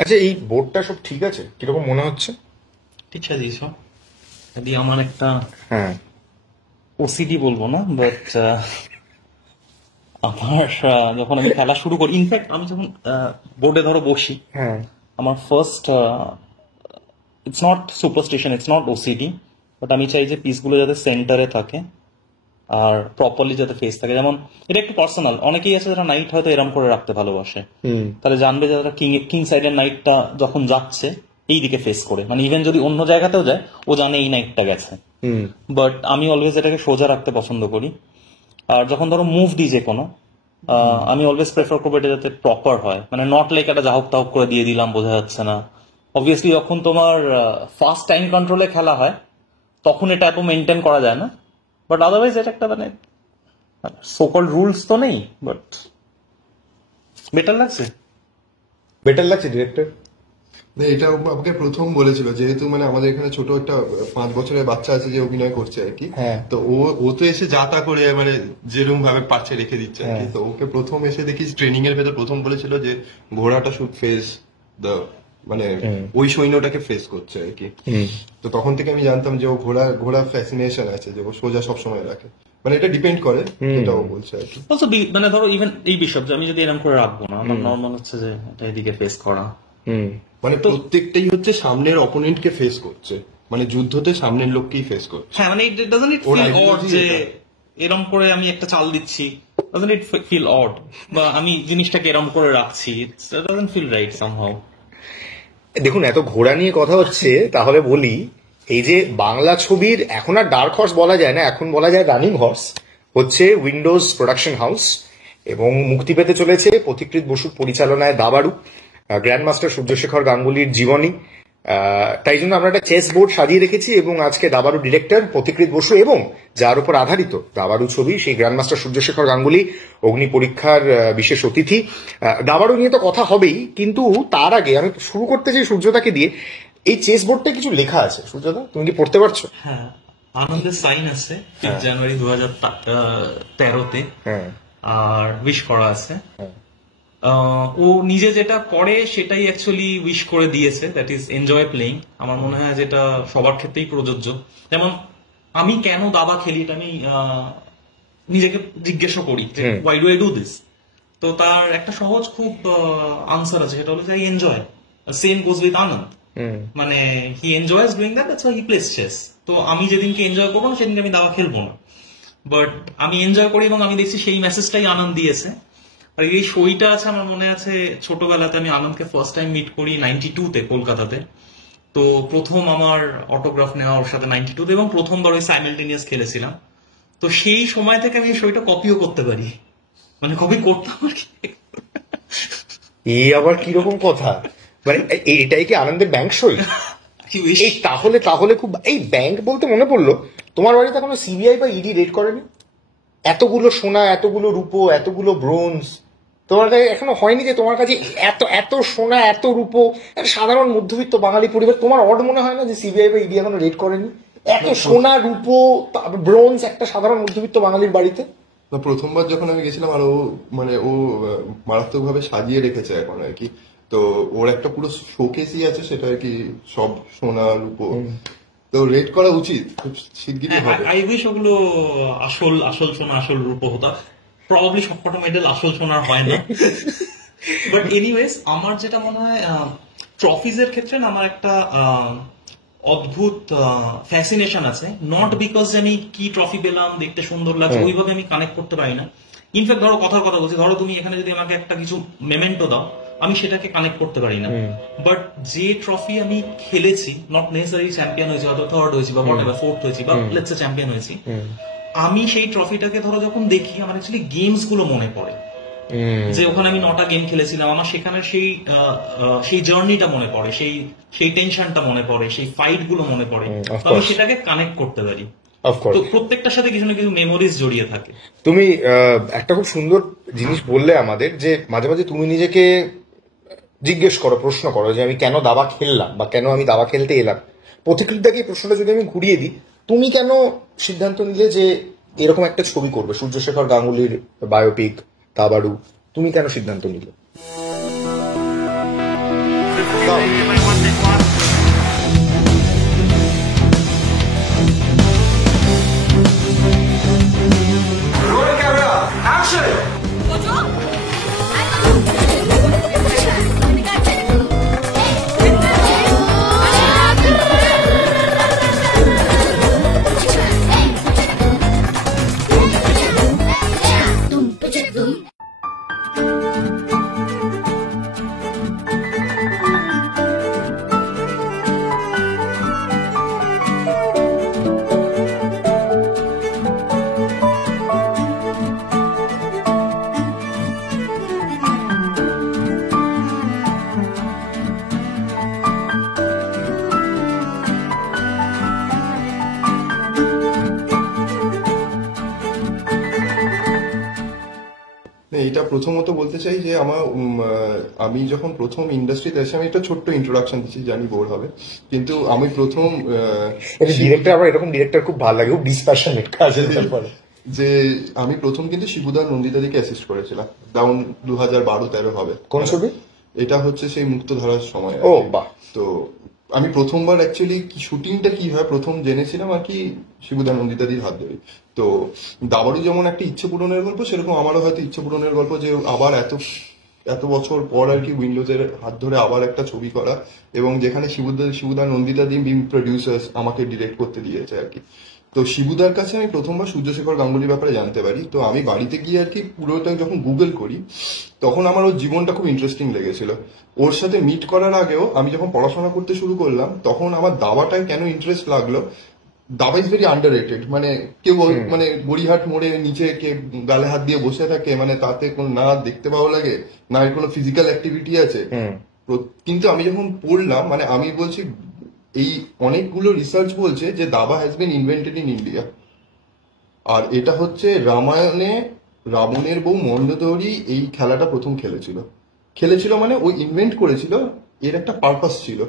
আচ্ছা, এই বোর্ডটা সব ঠিক আছে? কিরকম মনে হচ্ছে? ঠিক সাজিয়েছ। যদি আমার একটা হ্যাঁ, ওসিডি বলবো না, বাট আমার যখন আমি খেলা শুরু করি, ইনফ্যাক্ট আমি যখন বোর্ডে ধরো বসি, হ্যাঁ, আমার first, it's not superstition, it's not OCD, but আমি চাই যে পিসগুলো যাতে সেন্টারে থাকে আর প্রপারলি যাতে ফেস থাকে। যেমন এটা একটু পার্সোনাল, অনেকেই আছে যারা নাইট হয়তো এরম করে রাখতে ভালোবাসে, তাহলে জানবে যারা কিং সাইডের নাইটটা যখন যাচ্ছে এই দিকে ফেস করে, মানে ইভেন যদি অন্য জায়গাতেও যায় ও জানে এই নাইটটা গেছে। বাট আমি অলওয়েজ এটাকে সোজা রাখতে পছন্দ করি। আর যখন ধরো মুভ দিই যে কোনো, আমি অলওয়েজ প্রেফার করবো এটা যাতে প্রপার হয়, মানে নট লাইক একটা জাহক তাহক করে দিয়ে দিলাম বোঝা যাচ্ছে না। অবভিয়াসলি যখন তোমার ফাস্ট টাইম কন্ট্রোলে খেলা হয় তখন এটা এত মেনটেন করা যায় না, বাট আদারওয়াইজ এটা একটা মানে সোকল রুলস তো নেই, বাট বেটার লাগছে। বেটার লাগছে ডিরেক্টর। এটা আমাকে প্রথম বলেছিল, যেহেতু মানে আমাদের এখানে ছোট একটা 5 বছরের বাচ্চা আছে যে অভিনয় করছে আর কি। হ্যাঁ। তো ও তো এসে যা তা করে মানে যেরকম ভাবে পারছে রেখে দিচ্ছে আর কি। তো ওকে প্রথম এসে দেখি ট্রেনিং এর ভেতর প্রথম বলেছিল যে ঘোড়াটা শুড ফেস দ্য, মানে ওই সৈন্যটাকে ফেস করছে আর কি। তো তখন থেকে আমি জানতাম যে ও ঘোড়া ফ্যাসিনেশন আছে, যে ও সোজা সবসময় রাখে, মানে এটা ডিপেন্ড করে, এটা ও বলছে আর কি। অলসো মানে ধরো ইভেন এই বিষয় যে আমি যদি এরকম করে রাখবো না, আমার নর্মাল হচ্ছে যে এটা এদিকে ফেস করা, মানে প্রত্যেকটাই হচ্ছে সামনের অপোনেন্টকে ফেস করছে, মানে যুদ্ধতে সামনের লোককেই ফেস করছে। হ্যাঁ মানে it doesn't it feel odd যে এরম করে আমি একটা চাল দিচ্ছি, ডাজন্ট ইট ফিল অড, বা আমি জিনিসটাকে এরম করে রাখছি, it doesn't feel right somehow. দেখুন, এত ঘোড়া নিয়ে কথা হচ্ছে, তাহলে বলি এই যে বাংলা ছবির এখন আর ডার্ক হর্স বলা যায় না, এখন বলা যায় রানিং হর্স হচ্ছে উইন্ডোজ প্রোডাকশন হাউস, এবং মুক্তি পেতে চলেছে পথিকৃৎ বসুর পরিচালনায় দাবাড়ু, গ্র্যান্ডমাস্টার সূর্যশেখর গাঙ্গুলির জীবনী। তাই জন্য আমরা একটা চেস বোর্ড সাজিয়ে রেখেছি, এবং আজকে দাবাড়ু ডিরেক্টর পথিকৃৎ বসু এবং যার উপর আধারিত দাবাড়ু ছবি সেই গ্র্যান্ডমাস্টার সূর্যশেখর গাঙ্গুলি অগ্নি পরীক্ষার বিশেষ অতিথি। দাবাড়ু নিয়ে তো কথা হবেই, কিন্তু তার আগে আমি শুরু করতে চাই সূর্যদাকে দিয়ে। এই চেস বোর্ডটা কিছু লেখা আছে, সূর্যদা তুমি কি পড়তে পারছো? হ্যাঁ, আনন্দের সাইন আছে 5 জানুয়ারি 2013-তে, আর উইশ করা আছে। ও নিজে যেটা করে সেটাই অ্যাকচুয়ালি উইশ করে দিয়েছে, দ্যাট ইজ এনজয় প্লেইং। আমার মনে হয় যেটা সবার ক্ষেত্রেই প্রযোজ্য। যেমন আমি কেন দাবা খেলি এটা আমি নিজেকে জিজ্ঞেস করি, why do I do this. তো তার একটা সহজ খুব আনসার আছে, সেটা হলো যে I enjoy. Same goes with Anand, মানে he enjoys doing that, that's why he plays chess. তো আমি যেদিনকে এনজয় করবো না সেদিনকে আমি দাবা খেলবো না, বাট আমি এনজয় করি, এবং আমি দেখছি সেই মেসেজটাই আনন্দ দিয়েছে। আর এই সইটা আছে, আমার মনে আছে ছোটবেলাতে আমি আনন্দকে ফার্স্ট টাইম মিট করি 92-তে কলকাতাতে। তো প্রথম আমার অটোগ্রাফ নেওয়া ওর সাথে 92-তে, এবং প্রথমবার ওই সাইমেলটেনিয়াস খেলেছিলাম। তো সেই সময় থেকে আমি এই সইটা কপিও করতে পারি, মানে কপি করতাম আর কি। এই আবার কিরকম কথা, মানে এটাই কি আনন্দের ব্যাংক সই? এই তাহলে তাহলে খুব, এই ব্যাংক বলতে মনে পড়লো, তোমার বাড়িতে এখনো সিবিআই বা ইডি রেড করেনি? এতগুলো সোনা, এতগুলো রূপো, এতগুলো ব্রোঞ্জ তোমার কাছে এখনো হয়নি যে তোমার কাছে এত এত সোনা, এত রূপো, সাধারণ মধ্যবিত্ত বাঙালি পরিবার, তোমার অড মনে হয় না যে সিবিআই বা ইডি এখনো রেড করেনি? এত সোনা, রূপো, ব্রোঞ্জ একটা সাধারণ মধ্যবিত্ত বাঙালির বাড়িতে। প্রথমবার যখন আমি গেছিলাম, আর ও মারাত্মক ভাবে সাজিয়ে রেখেছে এখন আর কি। তো ওর একটা পুরো শোকেসই আছে, সেটা আর কি সব সোনা রূপো। তো রেড করা উচিত, খুব শিগগিরই হবে। আই উইশ ওগুলো আসল আসল সোনা, আসল রূপো হতো। প্রবাবলি সবকটা মেডেল আসল সোনার হয় না, বাট এনিওয়েজ আমার যেটা মনে হয় ট্রফিজ এর ক্ষেত্রে না আমার একটা অদ্ভুত ফ্যাসিনেশন আছে। নট বিকজ আমি কি ট্রফি পেলাম, দেখতে সুন্দর লাগছে, ওইভাবে আমি কানেক্ট করতে পারি না। ইনফ্যাক্ট ধরো কথার কথা বলছি, ধরো তুমি এখানে যদি আমাকে একটা কিছু মেমেন্টো দাও, আমি সেটাকে কানেক্ট করতে পারি না। বাট যে ট্রফি আমি খেলেছি, নট নেসেসারি চ্যাম্পিয়ন হয়েছি, হয়তো থার্ড হয়েছি বা হোয়াটএভার, ফোর্থ হয়েছি বা লেটস সে চ্যাম্পিয়ন হয়েছি, আমি সেই ট্রফিটাকে ধরো যখন দেখি আমার অ্যাকচুয়ালি গেমস গুলো মনে পড়ে, যে ওখানে আমি 9টা গেম খেলেছিলাম, আমার সেখানে সেই জার্নিটা মনে পড়ে, সেই টেনশনটা মনে পড়ে, সেই ফাইট গুলো মনে পড়ে, আমি সেটাকে কানেক্ট করতে পারি। তো প্রত্যেকটার সাথে কিছু না কিছু মেমোরিজ জড়িয়ে থাকে। তুমি একটা খুব সুন্দর জিনিস বললে আমাদের, যে মাঝে মাঝে তুমি নিজেকে জিজ্ঞেস করো, প্রশ্ন করো যে আমি কেন দাবা খেললাম বা কেন আমি দাবা খেলতে এলাম। পথিকৃৎদাকে এই প্রশ্নটা যদি আমি ঘুরিয়ে দিই, তুমি কেন সিদ্ধান্ত নিলে যে এরকম একটা ছবি করবে, সূর্যশেখর গাঙ্গুলির বায়োপিক দাবাড়ু, তুমি কেন সিদ্ধান্ত নিলে? এটা প্রথমত বলতে চাই যে আমি যখন প্রথম ইন্ডাস্ট্রিতে এসে, আমি একটা ছোট্ট ইন্ট্রোডাকশন দিচ্ছি, জানি বোর হবে, কিন্তু আমি প্রথম ডিরেক্টর, আমার এরকম ডিরেক্টর খুব ভালো লাগে, খুব ডিসপ্যাশনেট কাজের ব্যাপারে। যে আমি প্রথম কিন্তু শিবুদা নন্দিতাদিকে অ্যাসিস্ট করেছিলাম, ডাউন 2012-13 হবে। কোন ছবি এটা? হচ্ছে সেই মুক্তধারার সময়। ও বাহ। তো আমি প্রথমবার অ্যাকচুয়ালি শুটিংটা কি হয় প্রথম জেনেছিলাম আর কি শিবুদা নন্দিতাদির হাত ধরে। তো দাবারও যেমন একটা ইচ্ছে পূরণের গল্প, সেরকম আমারও হয়তো ইচ্ছে পূরণের গল্প, যে আবার এত বছর পর আর কি উইন্ডোজের হাত ধরে আবার একটা ছবি করা, এবং যেখানে শিবুদা নন্দিতাদি বিং প্রডিউসার্স আমাকে ডিরেক্ট করতে দিয়েছে আর কি। তো শিবুদার কাছে আমি প্রথমবার সূর্যশেখর গাঙ্গুলির ব্যাপারে জানতে পারি। তো আমি বাড়িতে গিয়ে আর কি পুরোটা যখন গুগল করি, তখন আমার ওর জীবনটা খুব ইন্টারেস্টিং লেগেছিল। ওর সাথে মিট করার আগেও আমি যখন পড়াশোনা করতে শুরু করলাম, তখন আমার দাবাটায় কেন ইন্টারেস্ট লাগলো, দাবা ইজ ভেরি আন্ডাররেটেড। মানে কেউ মানে গড়িহাট মোড়ে নিচে কে গালে হাত দিয়ে বসে থাকে, মানে তাতে কোনো না দেখতে ভালো লাগে, না এর কোনো ফিজিক্যাল অ্যাক্টিভিটি আছে। কিন্তু আমি যখন পড়লাম, মানে আমি বলছি এই অনেকগুলো রিসার্চ বলছে যে daba has been invented in India. আর এটা হচ্ছে রামায়ণে রাবণের বউ মন্দোদরি এই খেলাটা প্রথম খেলেছিল মানে ওই ইনভেন্ট করেছিল, এর একটা পারপাস ছিল।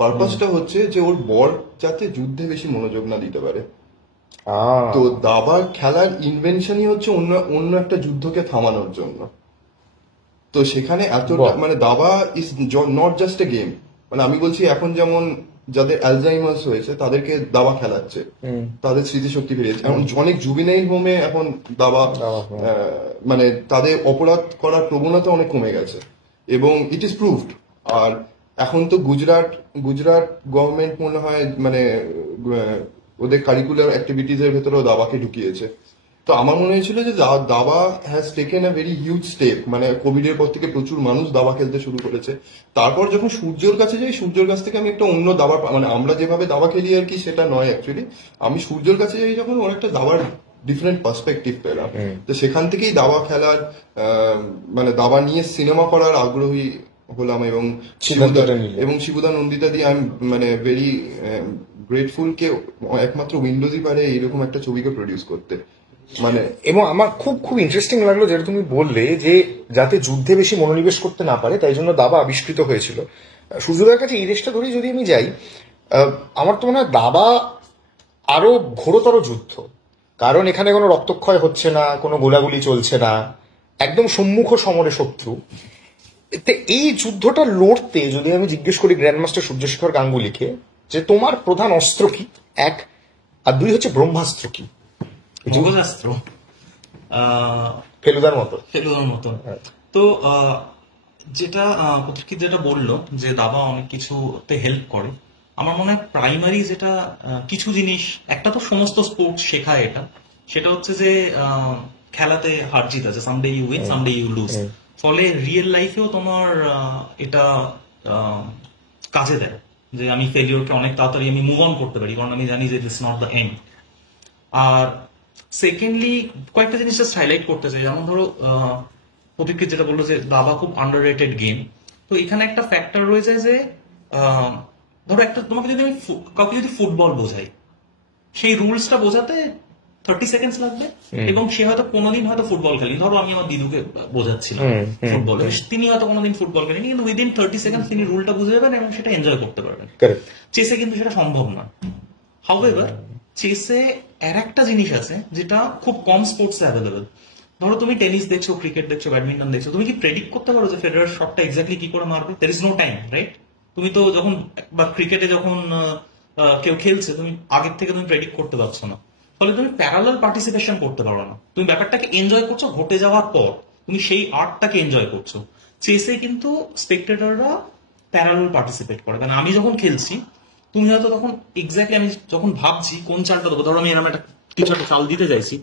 পারপাসটা হচ্ছে যে ওর বর যাতে যুদ্ধে বেশি মনোযোগ না দিতে পারে। তো দাবা খেলার ইনভেনশনই হচ্ছে অন্য একটা যুদ্ধকে থামানোর জন্য। তো সেখানে মানে দাবা is not just a game. মানে আমি বলছি এখন যেমন যাদের অ্যালজাইমার্স হয়েছে তাদেরকে দাবা খেলাচ্ছে, তাদের স্মৃতিশক্তি ফিরেছে। এখন অনেক জুবিনাইল হোমে এখন দাবা মানে তাদের অপরাধ করার প্রবণতা অনেক কমে গেছে, এবং ইট ইজ প্রুভড। আর এখন তো গুজরাট গভর্নমেন্ট মনে হয় মানে ওদের কারিকুলার অ্যাক্টিভিটিজ এর ভেতরেও দাবাকে ঢুকিয়েছে। তো আমার মনে হয়েছিল যে daba has taken a very huge step. মানে কোভিড এর পর থেকে প্রচুর মানুষ দাবা খেলতে শুরু করেছে। তারপর যখন সূর্যর কাছে যাই, সূর্যর কাছ থেকে আমি একটা অন্য দাবা, মানে আমরা যেভাবে দাবা খেলি আর কি সেটা নয় অ্যাকচুয়ালি। আমি সূর্যর কাছে যাই যখন, ওর একটা দাবার ডিফারেন্ট পার্সপেক্টিভ পেলাম। তো সেখান থেকেই দাবা খেলার মানে দাবা নিয়ে সিনেমা করার আগ্রহী হলাম। এবং শিবুদা নন্দিতাদি আই এম মানে ভেরি গ্রেটফুল কে একমাত্র উইন্ডোজই পারে এইরকম একটা ছবিকে প্রডিউস করতে। মানে এবং আমার খুব খুব ইন্টারেস্টিং লাগলো যেটা তুমি বললে, যে যাতে যুদ্ধে বেশি মনোনিবেশ করতে না পারে তাই জন্য দাবা আবিষ্কৃত হয়েছিল। সূর্যদার কাছে এই দেশটা ধরেই যদি আমি যাই, আমার তো মনে হয় দাবা আরো ঘোরতর যুদ্ধ, কারণ এখানে কোনো রক্তক্ষয় হচ্ছে না, কোনো গোলাগুলি চলছে না, একদম সম্মুখ সমরে শত্রু। এই যুদ্ধটা লড়তে যদি আমি জিজ্ঞেস করি গ্র্যান্ডমাস্টার সূর্যশেখর গাঙ্গুলিকে যে তোমার প্রধান অস্ত্র কি, এক, আর দুই হচ্ছে ব্রহ্মাস্ত্র কি? যোগাস্ত্র, ফেলুদার মতো। তো যেটা পত্রিকা যেটা বললো যে দাবা অনেক কিছুতে হেল্প করে, আমার মনে হয় প্রাইমারি যেটা কিছু জিনিস, একটা তো সমস্ত স্পোর্টস শেখায় এটা, সেটা হচ্ছে যে খেলাতে হার জিত আছে, someday you win someday you lose. ফলে রিয়েল লাইফেও তোমার এটা কাজে দেয়, যে আমি ফেলিওরকে অনেক তাড়াতাড়ি আমি মুভ অন করতে পারি, কারণ আমি জানি যে দিস নট দ্য এন্ড। আর সেকেন্ডলি কয়েকটা জিনিস জাস্ট হাইলাইট করতে চাই, যেমন ধরো প্রতীক যেটা বললো যে দাবা খুব আন্ডাররেটেড গেম। তো এখানে একটা ফ্যাক্টর রয়েছে যে ধরো একটা তোমাকে যদি আমি কাউকে যদি ফুটবল বোঝাই, সেই রুলসটা বোঝাতে 30 সেকেন্ডস লাগবে, এবং সে হয়তো কোনোদিন হয়তো ফুটবল খেলেনি। ধরো আমি আমার দিদুকে বোঝাচ্ছিলাম ফুটবল, তিনি হয়তো কোনোদিন ফুটবল খেলেনি, কিন্তু উইদিন 30 সেকেন্ডস তিনি রুলটা বুঝে যাবেন এবং সেটা এনজয় করতে পারবেন। চেসে কিন্তু সেটা সম্ভব না। হাউএভার চেসে আর একটা জিনিস আছে যেটা খুব কম স্পোর্টসে অ্যাভেলেবল। ধরো তুমি টেনিস দেখছো, ক্রিকেট দেখছো, ব্যাডমিন্টন দেখছো, তুমি কি প্রেডিক্ট করতে পারো যে ফেডারার শটটা এক্স্যাক্টলি কি করে মারবে? There is no time, right? তুমি তো যখন বা ক্রিকেটে যখন কেউ খেলছে, তুমি আগের থেকে তুমি প্রেডিক্ট করতে পারছো না, ফলে তুমি প্যারালাল পার্টিসিপেশন করতে পারো না। তুমি ব্যাপারটাকে এনজয় করছো ঘটে যাওয়ার পর, তুমি সেই আর্টটাকে এনজয় করছো। চেসে কিন্তু স্পেকটেটররা প্যারালাল পার্টিসিপেট করে। কারণ আমি যখন খেলছি, তুমি হয়তো তখন এক্স্যাক্টলি আমি যখন ভাবছি কোন চালটা দেবো, ধরো আমি এরকম একটা কিছু একটা চাল দিতে চাইছি,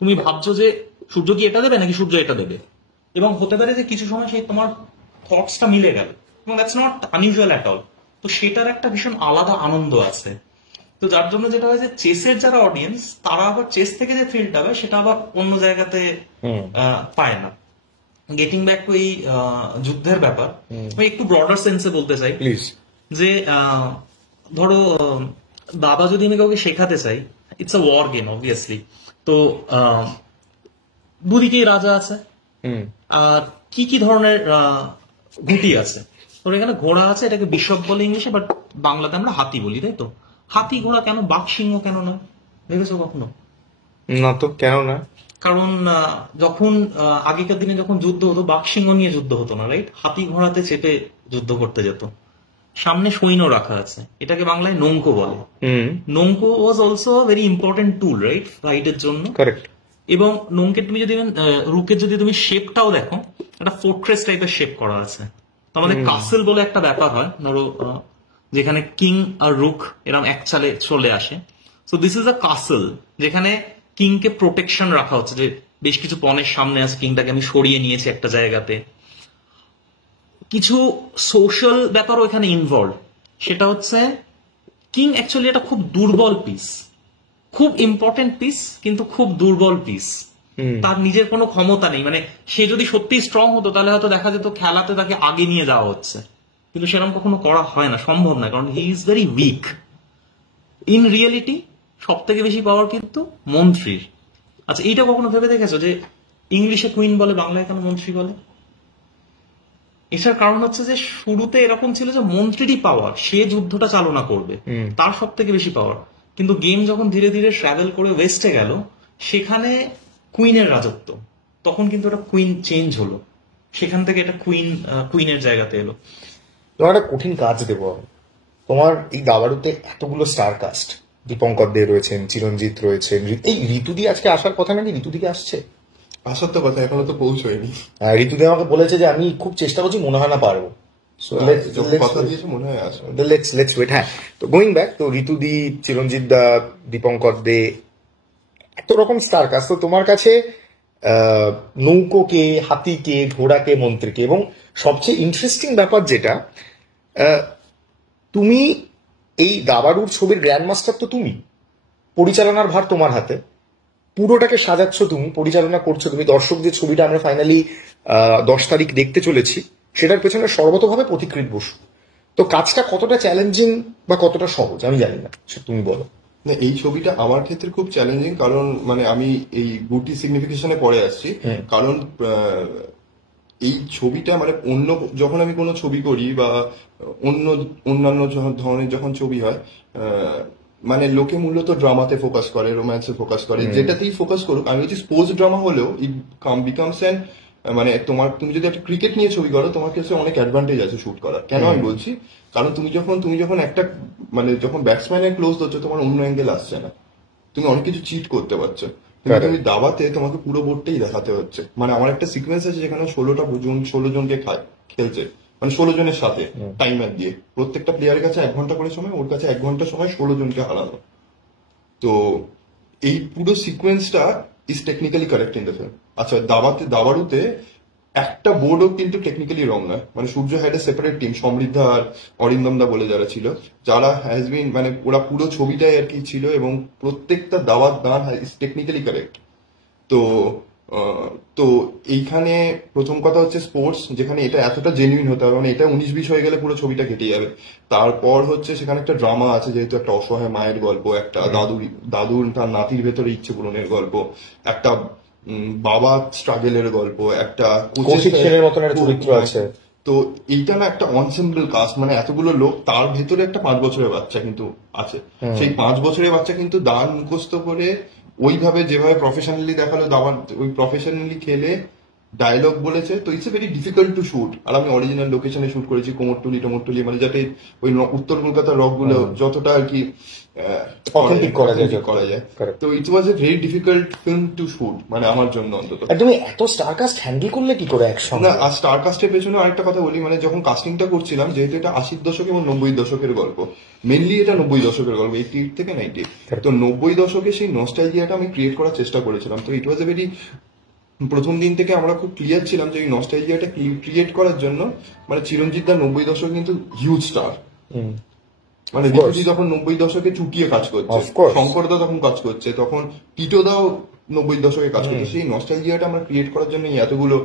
তুমি ভাবছো যে সূর্য কি এটা দেবে নাকি সূর্য এটা দেবে, এবং হতে পারে যে কিছু সময় সেই তোমার থটসটা মিলে গেল, এবং that's not unusual at all. তো সেটার একটা ভীষণ আলাদা আনন্দ আছে। তো যার জন্য যেটা হয় যে চেসের যারা অডিয়েন্স, তারা আবার চেস থেকে যে ফিলটা পায় সেটা আবার অন্য জায়গাতে পায় না। গেটিং ব্যাক টু এই যুদ্ধের ব্যাপার, আমি একটু ব্রডার সেন্সে বলতে চাই প্লিজ। যে ধরো দাবা যদি আমি কাউকে শেখাতে চাই, it's a war game obviously. তো দুদিকেই রাজা আছে, আর কি কি ধরনের গুটি আছে। তোর এখানে ঘোড়া আছে, এটাকে বিশপ বলে ইংলিশে, বাট বাংলাতে আমরা হাতি বলি, তাই তো? হাতি ঘোড়া কেন, বাঘ সিংহ কেন নয়, ভেবেছো কখনো? না তো, কেন না? কারণ যখন আগেকার দিনে যখন যুদ্ধ হতো, বাঘ সিংহ নিয়ে যুদ্ধ হতো না, রাইট? হাতি ঘোড়াতে চেপে যুদ্ধ করতে যেত। সামনে সৈন্য রাখা আছে, এটাকে বাংলায় নৌকো বলে। Nouko was also very important tool, right, ফাইটের জন্য। কারেক্ট। এবং নৌকের তুমি যদি রুকের যদি তুমি শেপটাও দেখো, একটা ফোর্ট্রেস টাইপের শেপ করা আছে। তো আমাদের কাসেল বলে একটা ব্যাপার হয়, ধরো যেখানে কিং আর রুক এরকম এক চালে চলে আসে। সো দিস ইজ আ কাসেল, যেখানে কিংকে প্রোটেকশন রাখা হচ্ছে, যে বেশ কিছু পনের সামনে আছে, কিংটাকে আমি সরিয়ে নিয়েছি একটা জায়গাতে। কিছু সোশ্যাল ব্যাপারও এখানে ইনভলভ। সেটা হচ্ছে কিং অ্যাকচুয়ালি এটা খুব দুর্বল পিস, খুব ইম্পর্টেন্ট পিস, কিন্তু খুব দুর্বল পিস। তার নিজের কোনো ক্ষমতা নেই। মানে সে যদি সত্যি স্ট্রং হতো, তাহলে হয়তো দেখা যেত খেলাতে তাকে আগে নিয়ে যাওয়া হচ্ছে, কিন্তু সেরকম কখনো করা হয় না, সম্ভব না, কারণ he is very weak. In reality সব থেকে বেশি পাওয়ার কিন্তু মন্ত্রীর। আচ্ছা, এইটা কখনো ভেবে দেখেছো যে ইংলিশে কুইন বলে, বাংলায় কেন মন্ত্রী বলে? এটার কারণ হচ্ছে যে শুরুতে এরকম ছিল যে মন্ত্রীরই পাওয়ার, সে যুদ্ধটা চালনা করবে, তার সব থেকে বেশি পাওয়ার। কিন্তু গেম যখন ধীরে ধীরে ট্রাভেল করে ওয়েস্টে গেল, সেখানে কুইনের রাজত্ব, তখন কিন্তু একটা কুইন চেঞ্জ হলো, সেখান থেকে এটা কুইনের জায়গাতে এলো। তোমার একটা কঠিন কাজ দেবো আমি। তোমার এই দাবাড়ুতে এতগুলো স্টার কাস্ট, দীপঙ্কর দে রয়েছেন, চিরঞ্জিত রয়েছেন, এই ঋতুদি আজকে আসার কথা নাকি? ঋতুদি কি আসছে? আসার তো কথা, এখনো তো পৌঁছয়নি। ঋতুদি আমাকে বলেছে যে আমি খুব চেষ্টা করছি, মনে হয় না পারবো। কথা দিয়েছে, মনে হয় আসবে। Let's wait. হ্যাঁ, তো গোয়িং ব্যাক, তো ঋতুদি, চিরঞ্জিত দা, দীপঙ্কর দে, এত রকম স্টার কাস্ট। তো তোমার কাছে নৌকোকে, হাতিকে, ঘোড়াকে, মন্ত্রীকে, এবং সবচেয়ে ইন্টারেস্টিং ব্যাপার যেটা, তুমি এই দাবাড়ুর ছবির গ্র্যান্ড মাস্টার তো তুমি, পরিচালনার ভার তোমার হাতে, পুরোটাকে সাজাচ্ছ তুমি, পরিচালনা করছো তুমি। দর্শক যে ছবিটা আমরা ফাইনালি 10 তারিখ দেখতে চলেছি, সেটার পেছনে সর্বতভাবে পথিকৃৎ বসু। তো কাজটা কতটা চ্যালেঞ্জিং বা কতটা সহজ আমি জানি না, তুমি বলো। না, এই ছবিটা আমার ক্ষেত্রে খুব চ্যালেঞ্জিং, কারণ মানে আমি এই গুটি সিগনিফিকেশনে পরে আসছি। কারণ এই ছবিটা মানে অন্য যখন আমি কোনো ছবি করি বা অন্যান্য ধরনের যখন ছবি হয়, মানে লোকে মূলত ড্রামাতে ফোকাস করে, রোম্যান্সে ফোকাস করে, যেটাতেই ফোকাস করুক। আমি বলছি স্পোর্টস ড্রামা হলেও ইট বিকামস অ্যান, মানে তুমি যদি একটা ক্রিকেট নিয়ে ছবি করো, তোমার কাছে অনেক অ্যাডভান্টেজ আছে শুট করার। কেন আমি বলছি, কারণ তুমি যখন একটা মানে যখন ব্যাটসম্যানের ক্লোজ হচ্ছে, তোমার অন্য অ্যাঙ্গেল আসছে না, তুমি অনেক কিছু চিট করতে পারছো। তুমি দাবাতে তোমাকে পুরো বোর্ডটাই দেখাতে হচ্ছে। মানে আমার একটা সিকোয়েন্স আছে যেখানে 16 জনকে খেলছে, মানে 16 জনের সাথে টাইমার দিয়ে, প্রত্যেকটা প্লেয়ারের কাছে 1 ঘন্টা করে সময়, ওর কাছে 1 ঘন্টা সময় 16 জনকে হারানো। তো এই পুরো সিকোয়েন্সটা is technically correct in the film. আচ্ছা, দাবাড়ুতে একটা বোর্ডও কিন্তু টেকনিক্যালি রং নয়। মানে Surya had a separate team, Samriddha আর অরিন্দম দা বলে যারা ছিল, যারা হ্যাজ বিন, মানে ওরা পুরো ছবিটাই আর কি ছিল, এবং প্রত্যেকটা দাবার দান ইজ টেকনিক্যালি কারেক্ট। তো এইখানে প্রথম কথা হচ্ছে স্পোর্টস, যেখানে এটা এতটা জেনুইন হতে হবে, মানে এটা 19-20 হয়ে গেলে পুরো ছবিটা কেটে যাবে। তারপর হচ্ছে সেখানে একটা ড্রামা আছে, যেহেতু একটা অসহায় মায়ের গল্প, একটা দাদুর তার নাতির ভেতরে ইচ্ছে পূরণের গল্প, একটা বাবা স্ট্রাগেলের গল্প, একটা কোচিংয়ের মতন একটা চরিত্র আছে। তো এইটা না একটা অনসেম্বল কাস্ট, মানে এতগুলো লোক, তার ভেতরে একটা 5 বছরের বাচ্চা কিন্তু আছে। সেই 5 বছরের বাচ্চা কিন্তু দান মুখস্থ করে ওইভাবে যেভাবে প্রফেশনালি দেখালো দাবার, ওই প্রফেশনালি খেলে ডায়লগ বলেছে, তো it's a very difficult to shoot. আর আমি অরিজিনাল লোকেশনে শুট করেছি, কোমরটুলি টোমরটুলি, মানে যাতে ওই উত্তর কলকাতার রক গুলো যতটা আর কি অথেন্টিক করা যায়। তো it was a very difficult film to shoot, মানে আমার জন্য অন্তত। তুমি এত স্টার কাস্ট হ্যান্ডেল করলে কি করে একসঙ্গে? না, আর স্টার কাস্টের পেছনে আরেকটা কথা বলি, মানে যখন কাস্টিংটা করছিলাম, যেহেতু এটা 80 দশক এবং 90 দশকের গল্প, মেনলি এটা 90 দশকের গল্প, 88 থেকে 90, তো 90 দশকে সেই নস্টালজিয়াটা আমি ক্রিয়েট করার চেষ্টা করেছিলাম। তো ইট ওয়াজ এ ভেরি, প্রথম দিন থেকে আমরা খুব ক্লিয়ার ছিলাম যে এই নস্টালজিয়াটা ক্রিয়েট করার জন্য, মানে চিরঞ্জিত দা 90 দশক কিন্তু হিউজ স্টার, মানে ঋতুদি তখন 90 দশকে চুটিয়ে কাজ করছে, শঙ্কর দা তখন কাজ করছে, তখন টিটো দাও 90 দশকে কাজ করছে। সেই নস্টালজিয়াটা আমরা ক্রিয়েট করার জন্য এতগুলো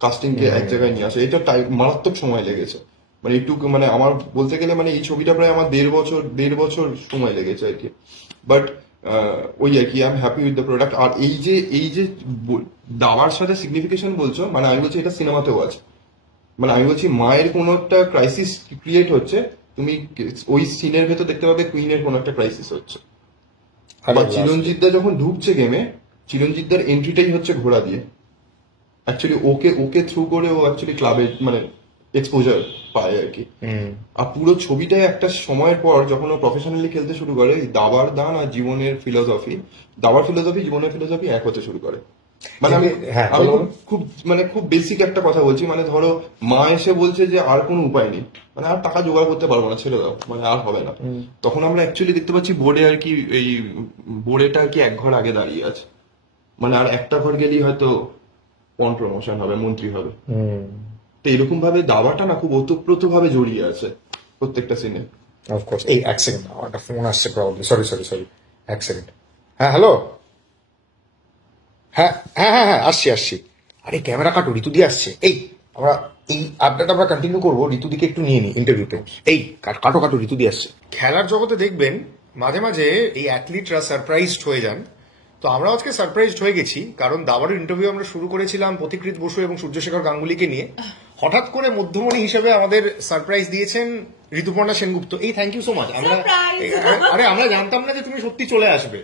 কাস্টিং কে এক জায়গায় নিয়ে আসে, এটা মারাত্মক সময় লেগেছে। মানে একটু, মানে আমার বলতে গেলে মানে এই ছবিটা প্রায় আমার 1.5 বছর সময় লেগেছে আর কি। বাট ওই আর কি, I am happy with the product. আর এই যে দাওয়ার সাথে সিগনিফিকেশন বলছো, মানে আমি বলছি এটা সিনেমাতেও আছে। মানে আমি বলছি মায়ের কোন একটা ক্রাইসিস ক্রিয়েট হচ্ছে, তুমি ওই সিনের ভেতর দেখতে পাবে কুইনের কোন একটা ক্রাইসিস হচ্ছে। আবার চিরঞ্জিতদা যখন ঢুকছে গেমে, চিরঞ্জিতদার এন্ট্রিটাই হচ্ছে ঘোড়া দিয়ে। অ্যাকচুয়ালি ওকে থ্রু করে ও অ্যাকচুয়ালি ক্লাবে মানে এক্সপোজার পায় আর কি। আর পুরো ছবিটাই একটা সময়ের পর যখন ও প্রফেশনালি খেলতে শুরু করে, দাবার দান আর জীবনের ফিলোসফি, দাবার ফিলোসফি জীবনের ফিলোসফি এক হতে শুরু করে। মানে আমি খুব বেসিক একটা কথা বলছি, মানে ধরো মা এসে বলছে যে আর কোনো উপায় নেই, মানে আর টাকা জোগাড় করতে পারবো না, ছেড়ে দাও, মানে আর হবে না। তখন আমরা অ্যাকচুয়ালি দেখতে পাচ্ছি বোর্ডে আর কি, এই বোর্ডেটা আর কি এক ঘর আগে দাঁড়িয়ে আছে, মানে আর একটা ঘর গেলেই হয়তো পন প্রমোশন হবে, মন্ত্রী হবে। তো এরকম ভাবে দাবাটা না খুব ওতপ্রোত ভাবে জড়িয়ে আছে প্রত্যেকটা সিনে। অফকোর্স। এই এক সেকেন্ড, একটা ফোন আসছে প্রবলেম, সরি এক সেকেন্ড। হ্যাঁ হ্যালো, হ্যাঁ হ্যাঁ হ্যাঁ হ্যাঁ আসছি। আরে ক্যামেরা কাটো, ঋতুদি আসছে। এই আমরা এই আপডেট আমরা কন্টিনিউ করবো, ঋতুদিকে একটু নিয়ে নিই ইন্টারভিউতে। এই কাটো ঋতুদি আসছে। খেলার জগতে দেখবেন মাঝে মাঝে এই অ্যাথলিটরা সারপ্রাইজড হয়ে যান। তো আমরা আজকে সারপ্রাইজড হয়ে গেছি, কারণ দাবারের ইন্টারভিউ আমরা শুরু করেছিলাম পথিকৃৎ বসু এবং সূর্যশেখর গাঙ্গুলিকে নিয়ে। হঠাৎ করে মধ্যমণি হিসেবে আমাদের সারপ্রাইজ দিয়েছেন ঋতুপর্ণা সেনগুপ্ত। এই থ্যাংক ইউ সো মাচ। আমরা জানতাম না যে তুমি সত্যি চলে আসবে,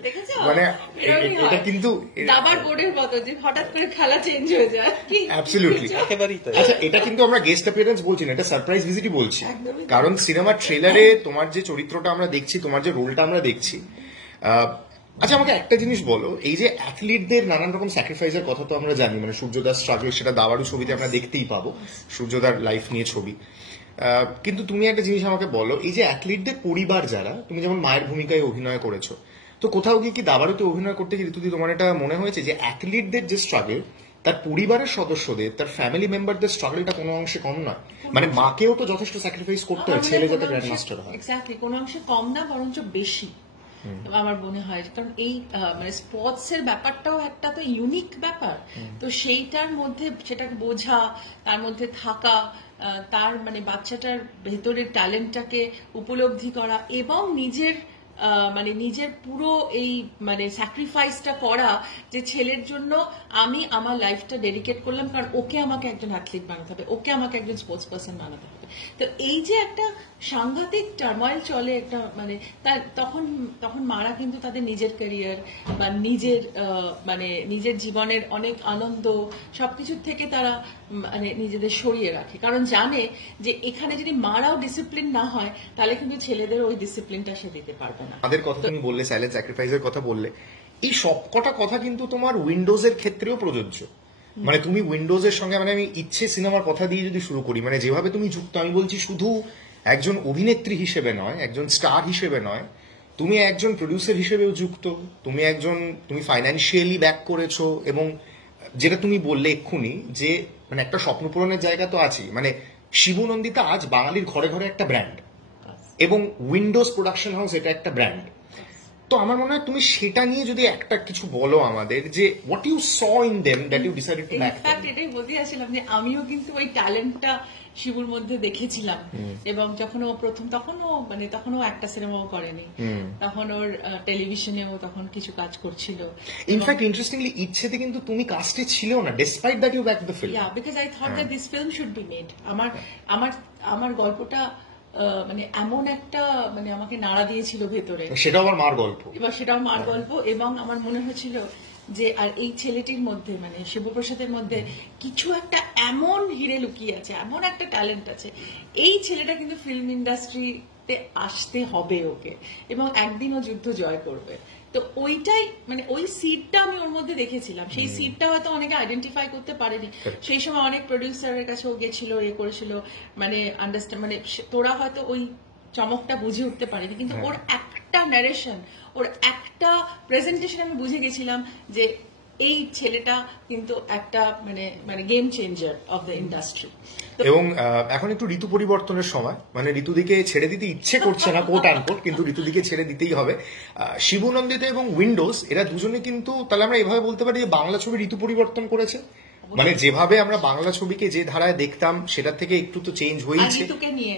মানে এটা কিন্তু দাবার বোর্ডের মতো যে হঠাৎ করে খেলা চেঞ্জ হয়ে যায়। অ্যাবসলিউটলি। আচ্ছা, এটা কিন্তু আমরা গেস্ট অ্যাপিয়ারেন্স বলছি না, এটা সারপ্রাইজ ভিজিটই বলছি, কারণ সিনেমার ট্রেলারে তোমার যে চরিত্রটা আমরা দেখছি, তোমার যে রোলটা আমরা দেখছি। আচ্ছা, আমাকে একটা জিনিস বলো, এই যে অ্যাথলিটদের নানান রকম স্যাক্রিফাইসের কথা তো আমরা জানি, মানে সূর্যদার স্ট্রাগল, সেটা দাবারু ছবিতে আমরা দেখতেই পাবো, সূর্যদার লাইফ নিয়ে ছবি। কিন্তু তুমি একটা জিনিস আমাকে বলো, এই যে অ্যাথলিটদের পরিবার যারা, তুমি যেমন মায়ের ভূমিকায় অভিনয় করেছো, তো কোথাও গিয়ে কি দাবারুতে অভিনয় করতে গিয়ে ঋতুদি তোমার এটা মনে হয়েছে যে অ্যাথলিটদের যে স্ট্রাগল, তার পরিবারের সদস্যদের, তার ফ্যামিলি মেম্বারদের স্ট্রাগলটা কোনো অংশে কম নয়? মানে মাকেও তো যথেষ্ট স্যাক্রিফাইস করতে হয় ছেলে যাতে গ্র্যান্ড মাস্টার হয়। এক্স্যাক্টলি, কোনো অংশে কম না, বরঞ্চ বেশি আমার মনে হয়। কারণ এই মানে স্পোর্টস এর ব্যাপারটাও একটা তো ইউনিক ব্যাপার, তো সেইটার মধ্যে সেটাকে বোঝা, তার মধ্যে থাকা, তার মানে বাচ্চাটার ভেতরের ট্যালেন্টটাকে উপলব্ধি করা এবং নিজের পুরো এই মানে স্যাক্রিফাইসটা করা, যে ছেলের জন্য আমি আমার লাইফটা ডেডিকেট করলাম, কারণ ওকে আমাকে একজন অ্যাথলিট বানাতে হবে, ওকে আমাকে একজন স্পোর্টস পার্সন বানাতে হবে। তো এই যে একটা সাংঘাতিক টার্ময়েল চলে একটা, মানে তখন মারা কিন্তু তাদের নিজের ক্যারিয়ার বা নিজের জীবনের অনেক আনন্দ সবকিছুর থেকে তারা মানে নিজেদের সরিয়ে রাখে, কারণ জানে যে এখানে যদি মারাও ডিসিপ্লিন না হয়, তাহলে কিন্তু ছেলেদের ওই ডিসিপ্লিনটা সে দিতে পারবে না। তাদের কথা তুমি বললে, সাইলেন্ট স্যাক্রিফাইসের কথা বললে, এই সবকটা কথা কিন্তু তোমার উইন্ডোজের ক্ষেত্রেও প্রযোজ্য। মানে তুমি উইন্ডোজের সঙ্গে, মানে আমি ইচ্ছে সিনেমার কথা দিয়ে যদি শুরু করি, মানে যেভাবে তুমি যুক্ত, আমি বলছি শুধু একজন অভিনেত্রী হিসেবে নয়, একজন স্টার হিসেবে নয়, তুমি একজন প্রডিউসার হিসেবেও যুক্ত, তুমি ফাইন্যান্সিয়ালি ব্যাক করেছো, এবং যেটা তুমি বললে এক্ষুনি যে মানে একটা স্বপ্ন পূরণের জায়গা তো আছেই। মানে শিবু নন্দিতা আজ বাঙালির ঘরে ঘরে একটা ব্র্যান্ড, এবং উইন্ডোজ প্রোডাকশন হাউস এটা একটা ব্র্যান্ড। তো আমার মনে হয় তুমি সেটা নিয়ে যদি একটা কিছু বলো আমাদের, যে what you saw in them that you decided to back. In fact এটাই বলতে আসছিলাম যে আমিও কিন্তু ওই ট্যালেন্টটা শিবুর মধ্যে দেখেছিলাম, এবং যখন ও প্রথম, তখন ও একটা সিনেমাও করেনি, তখন ওর টেলিভিশনেও তখন কিছু কাজ করছিল। ইনফ্যাক্ট ইন্টারেস্টিংলি ইচ্ছেতে কিন্তু তুমি কাস্টে ছিলও না, despite that you back the film. Yeah, because I thought that this film should be made. আমার গল্পটা মানে এমন একটা মানে আমাকে নাড়া দিয়েছিল ভেতরে, সেটাও আমার মার গল্প, এবার সেটাও মার গল্প, এবং আমার মনে হয়েছিল যে আর এই ছেলেটির মধ্যে মানে শিবপ্রসাদের মধ্যে কিছু একটা এমন হিরে লুকিয়ে আছে, এমন একটা ট্যালেন্ট আছে, এই ছেলেটা কিন্তু ফিল্ম ইন্ডাস্ট্রিতে আসতে হবে ওকে, এবং একদিন ও যুদ্ধ জয় করবে। তো ওইটাই মানে ওই সিডটা আমি ওর মধ্যে দেখেছিলাম, সেই সিডটা হয়তো অনেকে আইডেন্টিফাই করতে পারেনি সেই সময়, অনেক প্রডিউসারের কাছে ও গেছিল, করেছিল, মানে আন্ডারস্ট্যান্ড মানে তোরা হয়তো ওই চমকটা বুঝে উঠতে পারেনি, কিন্তু ওর একটা ন্যারেশন, ওর একটা প্রেজেন্টেশন আমি বুঝে গেছিলাম যে এই ছেলেটা কিন্তু একটা মানে মানে game changer of the industry. এবং এখন একটু ঋতু পরিবর্তনের সময়, মানে ঋতুদিকে ছেড়ে দিতে ইচ্ছে করছে না কোট আনকোট, কিন্তু ঋতুদিকে ছেড়ে দিতেই হবে। শিবু নন্দিতা এবং উইন্ডোজ এরা দুজনে কিন্তু, তাহলে আমরা এভাবে বলতে পারি যে বাংলা ছবি ঋতু পরিবর্তন করেছে, মানে যেভাবে আমরা বাংলা ছবিকে যে ধারায় দেখতাম সেটা থেকে একটু তো চেঞ্জ হয়েছে ঋতুকে নিয়ে,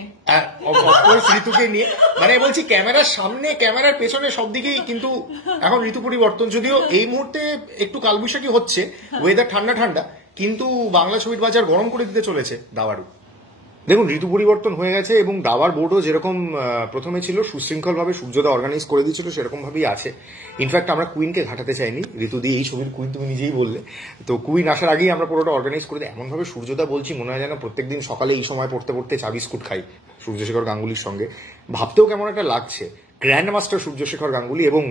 ঋতুকে নিয়ে, মানে বলছি ক্যামেরার সামনে ক্যামেরার পেছনে সব দিকেই কিন্তু এখন ঋতু পরিবর্তন। যদিও এই মুহূর্তে একটু কালবৈশাখী হচ্ছে, ওয়েদার ঠান্ডা ঠান্ডা, কিন্তু বাংলা ছবির বাজার গরম করে দিতে চলেছে দাবারু। দেখুন ঋতু পরিবর্তন হয়ে গেছে, এবং দাবার বোর্ডও যেরকম প্রথমে ছিল সুশৃঙ্খল ভাবে সূর্যদা অর্গানাইজ করে দিয়েছিল সেরকম ভাবেই আছে। ইনফ্যাক্ট আমরা কুইনকে ঘাটাতে চাইনি, ঋতু দিয়ে এই ছবির কুইন তুমি নিজেই বললে, তো কুইন আসার আগেই আমরা পুরোটা অর্গানাইজ করে দিই। এমন ভাবে সূর্যদা বলছি মনে হয় যেন প্রত্যেকদিন সকালে এই সময় পড়তে পড়তে চা বিস্কুট খাই সূর্যশেখর গাঙ্গুলির সঙ্গে, ভাবতেও কেমন একটা লাগছে। গ্র্যান্ড মাস্টার সূর্যশেখর গাঙ্গুলি এবং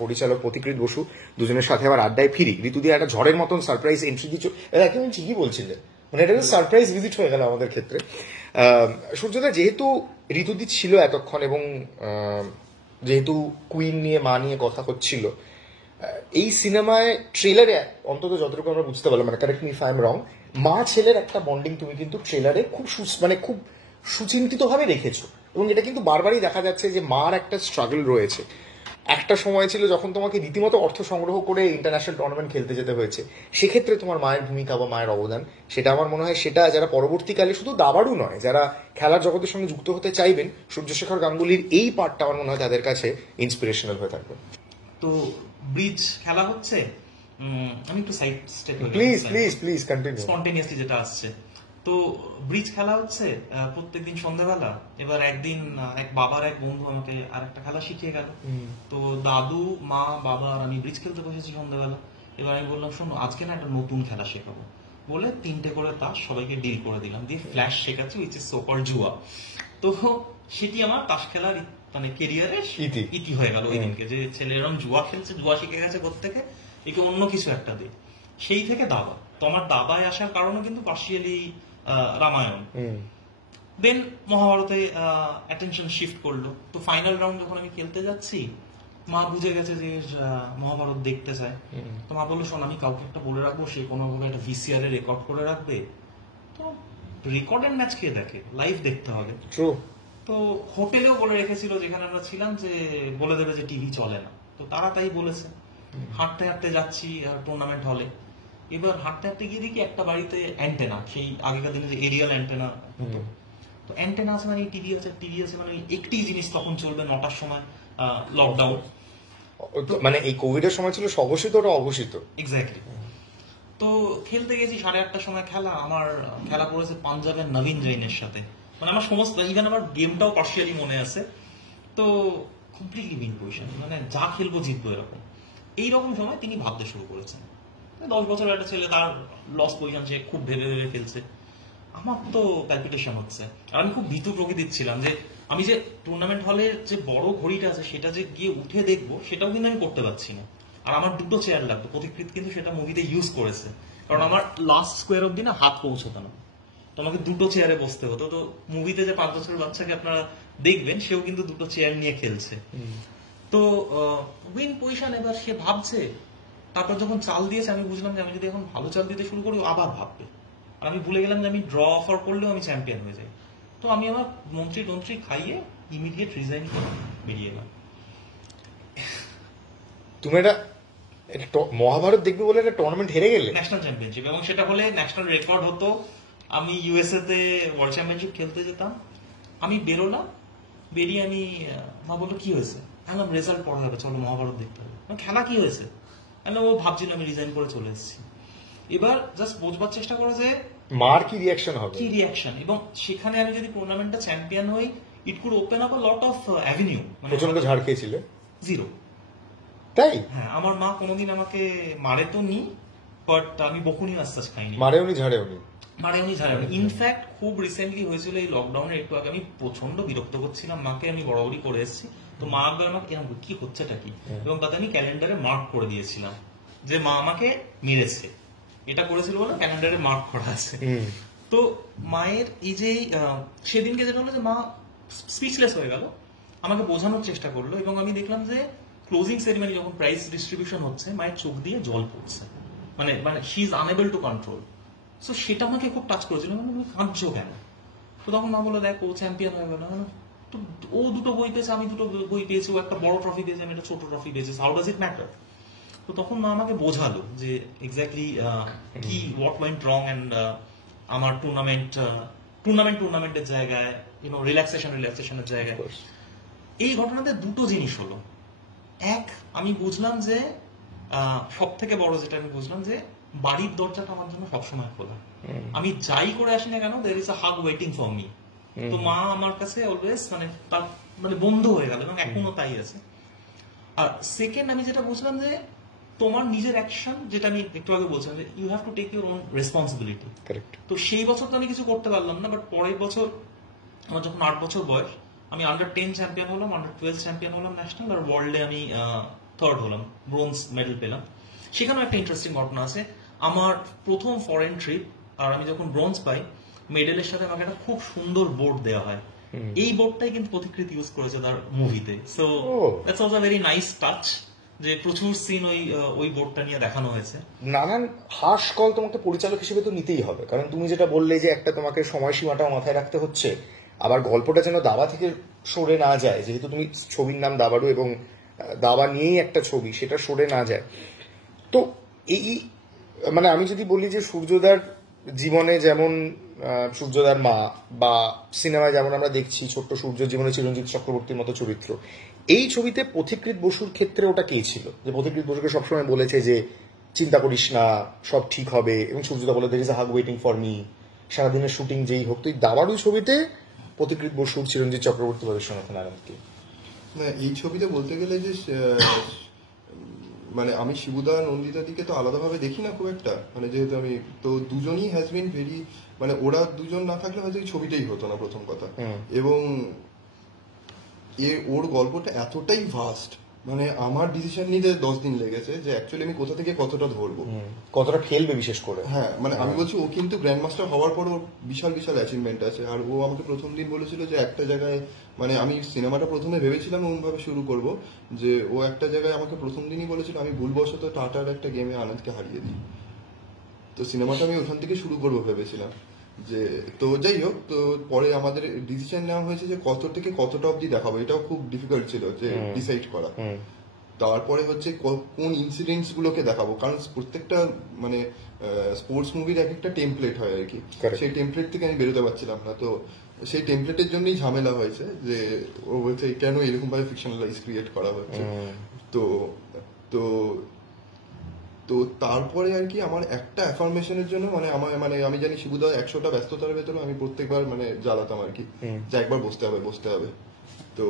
পরিচালক পথিকৃৎ বসু দুজনের সাথে আবার আড্ডায় ফিরি। ঋতু দিয়ে একটা ঝড়ের মতন সারপ্রাইজ এন্ট্রি দিচ্ছ, একদম ঠিকই বলছিলে, মানে এটা সারপ্রাইজ ভিজিট হয়ে গেল আমাদের ক্ষেত্রে। সূর্যদা যেহেতু ঋতুদি ছিল এতক্ষণ, এবং যেহেতু কুইন নিয়ে মা নিয়ে কথা হচ্ছিল, এই সিনেমায় ট্রেলারে অন্তত যতটুকু আমরা বুঝতে পারলাম, মানে correct me if I am রং, মা ছেলের একটা বন্ডিং তুমি কিন্তু ট্রেলারে খুব মানে খুব সুচিন্তিত ভাবে রেখেছো, এবং এটা কিন্তু বারবারই দেখা যাচ্ছে যে মার একটা স্ট্রাগল রয়েছে। একটা সময় ছিল যখন তোমাকে রীতিমতো অর্থ সংগ্রহ করে ইন্টারন্যাশনাল টুর্নামেন্ট খেলতে যেতে হয়েছে, সেক্ষেত্রে তোমার মায়ের ভূমিকা বা মায়ের অবদান, সেটা আমার মনে হয় সেটা যারা পরবর্তীকালে শুধু দাবারু নয়, যারা খেলার জগতের সঙ্গে যুক্ত হতে চাইবেন, সূর্যশেখর গাঙ্গুলির এই পার্টটা আমার মনে হয় তাদের কাছে ইন্সপিরেশনাল হয়ে থাকবে। তো ব্রিজ খেলা হচ্ছে, আমি একটু side step please continue, spontaneously যেটা আসছে। তো ব্রিজ খেলা হচ্ছে প্রত্যেকদিন সন্ধ্যাবেলা। এবার একদিন এক বাবার এক বন্ধু আমাকে আর একটা খেলা শিখিয়ে গেল। তো দাদু, মা, বাবা আর আমি ব্রিজ খেলতে বসেছি সন্ধ্যাবেলা। এবার আমি বললাম শোনো আজকে না একটা নতুন খেলা শেখাবো, বলে 3টে করে তাস সবাইকে ডিল করে দিলাম, দিয়ে ফ্ল্যাশ শেখাচ্ছি, উইচ ইজ সোকল জুয়া। তো সেটি আমার তাস খেলার মানে কেরিয়ারের ইতি হয়ে গেল ওই দিনকে, যে ছেলে এরকম জুয়া খেলছে, জুয়া শিখে গেছে কোত্থেকে, একে অন্য কিছু একটা দিই। সেই থেকে দাবা। তো আমার দাবায় আসার কারণে কিন্তু পার্সিয়ালি রামায়ণ, দেন মহাভারতে অ্যাটেনশন শিফট করলো। তো ফাইনাল রাউন্ড যখন আমি খেলতে যাচ্ছি, মা বুঝে গেছে যে মহাভারত দেখতে চায়। তো মা বললো শোন আমি কাউকে একটা বলে রাখবো, সে কোনো একটা ভিসিআর এ রেকর্ড করে রাখবে। তো রেকর্ডের ম্যাচ কে দেখে, লাইভ দেখতে হবে। তো হোটেলেও বলে রেখেছিল যেখানে আমরা ছিলাম যে বলে দেবে যে টিভি চলে না। তো তারা তাই বলেছে। হাঁটতে হাঁটতে যাচ্ছি টুর্নামেন্ট হলে। এবার হাঁটতে হাঁটতে গিয়ে দেখি একটা বাড়িতে অ্যান্টেনা, সেই আগেকার দিনে যে এরিয়াল অ্যান্টেনা, তো অ্যান্টেনা আছে মানে টিভি আছে, টিভি আছে মানে একটি জিনিস তখন চলবে 9টার সময়, লকডাউন, মানে এই কোভিড এর সময় ছিল অঘোষিত, ওটা অঘোষিত এক্স্যাক্টলি। তো খেলতে গেছি 8:30টার সময় খেলা, আমার খেলা পড়েছে পাঞ্জাবের নবীন জৈনের সাথে। মানে আমার সমস্ত এখানে আমার গেমটাও পার্সিয়ালি মনে আছে। তো কমপ্লিটলি উইন পজিশন, মানে যা খেলবো জিতবো এরকম। এইরকম সময় তিনি ভাবতে শুরু করেছেন। 10 বছরের একটা ছেলে, তার লস পজিশন, সে খুব ভেবে ভেবে খেলছে। আমার তো ক্যালকুলেশন হচ্ছে, আর আমি খুব ভীতু প্রকৃতির ছিলাম যে আমি যে টুর্নামেন্ট হলের যে বড় ঘড়িটা আছে সেটা যে গিয়ে উঠে দেখবো, সেটাও কিন্তু আমি করতে পারছি না। আর আমার 2টো চেয়ার লাগতো, পথিকৃৎ কিন্তু সেটা মুভিতে ইউজ করেছে, কারণ আমার লাস্ট স্কোয়ার অব্দি না হাত পৌঁছতো না, তো আমাকে 2টো চেয়ারে বসতে হতো। তো মুভিতে যে 5 বছরের বাচ্চাকে আপনারা দেখবেন, সেও কিন্তু 2টো চেয়ার নিয়ে খেলছে। তো উইন পজিশন, এবার সে ভাবছে। তারপর যখন চাল দিয়েছে আমি বুঝলাম যে আমি যদি এখন ভালো চাল দিতে শুরু করি আবার ভাববে। আর আমি ভুলে গেলাম যে আমি ড্র অফার করলেও আমি চ্যাম্পিয়ন হয়ে যাই। তো আমি আমার মন্ত্রী খাইয়ে ইমিডিয়েট রিজাইন করে বেরিয়ে এলাম। তুমি এটা মহাভারত দেখবে বলে একটা টুর্নামেন্ট হেরে গেলে, ন্যাশনাল চ্যাম্পিয়নশিপ, এবং সেটা হলে ন্যাশনাল রেকর্ড হতো। আমি ইউএসএ তে ওয়ার্ল্ড চ্যাম্পিয়নশিপ খেলতে যেতাম, আমি বেরোলাম, বেরিয়ে আমি মা বললো কি হয়েছে, আমি রেজাল্ট পড়া হবে, চলো মহাভারত দেখতে হবে। খেলা কি হয়েছে, ও ভাবছিল আমি রিজাইন করে চলে এসেছি। এবার জাস্ট বোঝবার চেষ্টা করে যে মার কি রিঅ্যাকশন হবে, কি রিঅ্যাকশন, এবং সেখানে আমি যদি টুর্নামেন্টটা চ্যাম্পিয়ন হই, it could open up a lot of avenue. প্রচন্ড ঝাড় খেয়েছিল, 0 তাই? হ্যাঁ, আমার মা কোনোদিন আমাকে মারে তো নি, বাট আমি বকুনি আস্তাস খাইনি, মারেওনি ঝাড়েওনি। ইনফ্যাক্ট খুব রিসেন্টলি হয়েছিল এই লকডাউনে একটু আগে, আমি প্রচন্ড বিরক্ত করছিলাম মাকে, আমি বরাবরই করে এসেছি, তো মা একবার আমাকে কি হচ্ছেটা কি, এবং তাতে আমি ক্যালেন্ডারে মার্ক করে দিয়েছিলাম যে মা আমাকে মেরেছে, এটা করেছিল বলে ক্যালেন্ডারে মার্ক করা আছে। তো মায়ের এই যে সেদিনকে যেটা হলো যে মা স্পিচলেস হয়ে গেল, আমাকে বোঝানোর চেষ্টা করলো, এবং আমি দেখলাম যে ক্লোজিং সেরিমনি যখন প্রাইজ ডিস্ট্রিবিউশন হচ্ছে মায়ের চোখ দিয়ে জল পড়ছে, মানে she is unable to control. So সেটা আমাকে খুব টাচ করেছিল, মানে তুমি কাঁদছো কেন? তো তখন মা বললো দেখ ও চ্যাম্পিয়ন হয়ে গেল, তো ও দুটো বই পেয়েছে, আমি দুটো বই পেয়েছি, ও একটা বড় ট্রফি পেয়েছে, আমি একটা ছোট ট্রফি পেয়েছি, হাউ ডাজ ইট ম্যাটার? তো তখন মা আমাকে বোঝালো যে এক্স্যাক্টলি কি হোয়াট ওয়েন্ট রং, অ্যান্ড আমার টুর্নামেন্টের জায়গায় রিল্যাক্সেশনের জায়গায় এই ঘটনাতে দুটো জিনিস হলো। এক, আমি বুঝলাম যে সব থেকে বড় যেটা আমি বুঝলাম যে বাড়ির দরজাটা আমার জন্য সবসময় খোলা, আমি যাই করে আসি না কেন there is a hug waiting for me. তো মা আমার কাছে অলওয়েজ তার বন্ধু হয়ে গেল, এবং এখনো তাই আছে। আর সেকেন্ড, আমি যেটা বুঝলাম যে তোমার নিজের অ্যাকশন, যেটা আমি একটু আগে বলছিলাম যে you have to take your own responsibility. তো সেই বছর তো আমি কিছু করতে পারলাম না, বাট পরের বছর আমার যখন 8 বছর বয়স, আমি আন্ডার-10 চ্যাম্পিয়ন হলাম, আন্ডার-12 চ্যাম্পিয়ন হলাম ন্যাশনাল, আর ওয়ার্ল্ডে আমি 3rd হলাম, ব্রোঞ্জ মেডেল পেলাম। সেখানেও একটা ইন্টারেস্টিং ঘটনা আছে। আমার প্রথম ফরেন ট্রিপ, আর আমি যখন ব্রোঞ্জ পাই, মেডেলের সাথে আমাকে একটা খুব সুন্দর বোর্ড দেওয়া হয়, এই বোর্ডটাই কিন্তু পথিকৃৎ ইউজ করেছে তার মুভিতে। So that's also very nice touch, যে প্রচুর সিন ওই বোর্ডটা নিয়ে দেখানো হয়েছে। নানান হাস কল তোমাকে পরিচালক হিসেবে তো নিতেই হবে, কারণ তুমি যেটা বললে যে একটা তোমাকে সময়সীমাটাও মাথায় রাখতে হচ্ছে, আবার গল্পটা যেন দাবা থেকে সরে না যায়, যেহেতু তুমি ছবির নাম দাবাড়ু এবং দাবা নিয়েই একটা ছবি, সেটা সরে না যায়। তো এই মানে আমি যদি বলি যে সূর্যদার জীবনে যেমন সূর্যদার মা, বা সিনেমায় যেমন আমরা দেখছি ছোট্ট সূর্য জীবনে চিরঞ্জিত চক্রবর্তীর মতো চরিত্র, এই ছবিতে পথিকৃৎ বসুর ক্ষেত্রে ওটা কে ছিল? যে পথিকৃৎ বসুকে সবসময় বলেছে যে চিন্তা করিস না, সব ঠিক হবে, এবং সূর্যদা বলে দের is a hug waiting for me, সারাদিনের শুটিং যেই হোক। তো এই দাবাড়ু ছবিতে পথিকৃৎ বসুর চিরঞ্জিত চক্রবর্তী বা বিশ্বনাথন আনন্দকে, না এই ছবিতে বলতে গেলে যে মানে আমি শিবুদা নন্দিতা দিকে তো আলাদাভাবে দেখি না খুব একটা, মানে যেহেতু আমি তো দুজনই হ্যাজ বিন ভেরি, মানে ওরা দুজন না থাকলে হয়তো এই ছবিটাই হতো না প্রথম কথা। এবং ওর গল্পটা এতটাই ভাস্ট, মানে আমার ডিসিশন নিতে 10 দিন লেগেছে যে অ্যাকচুয়ালি আমি কোথা থেকে কতটা ধরবো, কতটা ফেলবে বিশেষ করে। হ্যাঁ, মানে আমি বলছি ও কিন্তু গ্র্যান্ড মাস্টার হওয়ার পর ওর বিশাল বিশাল অ্যাচিভমেন্ট আছে। আর ও আমাকে প্রথম দিন বলেছিল যে একটা জায়গায়, মানে আমি সিনেমাটা প্রথমে ভেবেছিলাম এমনভাবে শুরু করব যে ও একটা জায়গায় আমাকে প্রথম দিনই বলেছিল আমি ভুলবশত টাটার একটা গেমে আনন্দকে হারিয়ে দিই, তো সিনেমাটা আমি ওখান থেকে শুরু করবো ভেবেছিলাম। যে তো যাই হোক, তো পরে আমাদের ডিসিশন নেওয়া হয়েছে যে কত থেকে কতটা অবধি দেখাবো, এটাও খুব ডিফিকাল্ট ছিল যে ডিসাইড করা। তারপরে হচ্ছে কোন ইনসিডেন্টস গুলোকে দেখাবো, কারণ প্রত্যেকটা মানে স্পোর্টস মুভির এক একটা টেমপ্লেট হয় আর কি, সেই টেমপ্লেট থেকে আমি বেরোতে পারছিলাম না। তো সেই টেমপ্লেটের জন্যই ঝামেলা হয়েছে যে ও বলছে কেন এরকম ভাবে ফিকশনালাইজ ক্রিয়েট করা হচ্ছে। তো তো তো তারপরে আর কি আমার একটা অ্যাফার্মেশনের জন্য, মানে আমার মানে আমি জানি শিবুদা 100টা ব্যস্ততার ভেতরে আমি প্রত্যেকবার মানে জ্বালাতাম আর কি, যে একবার বসতে হবে। তো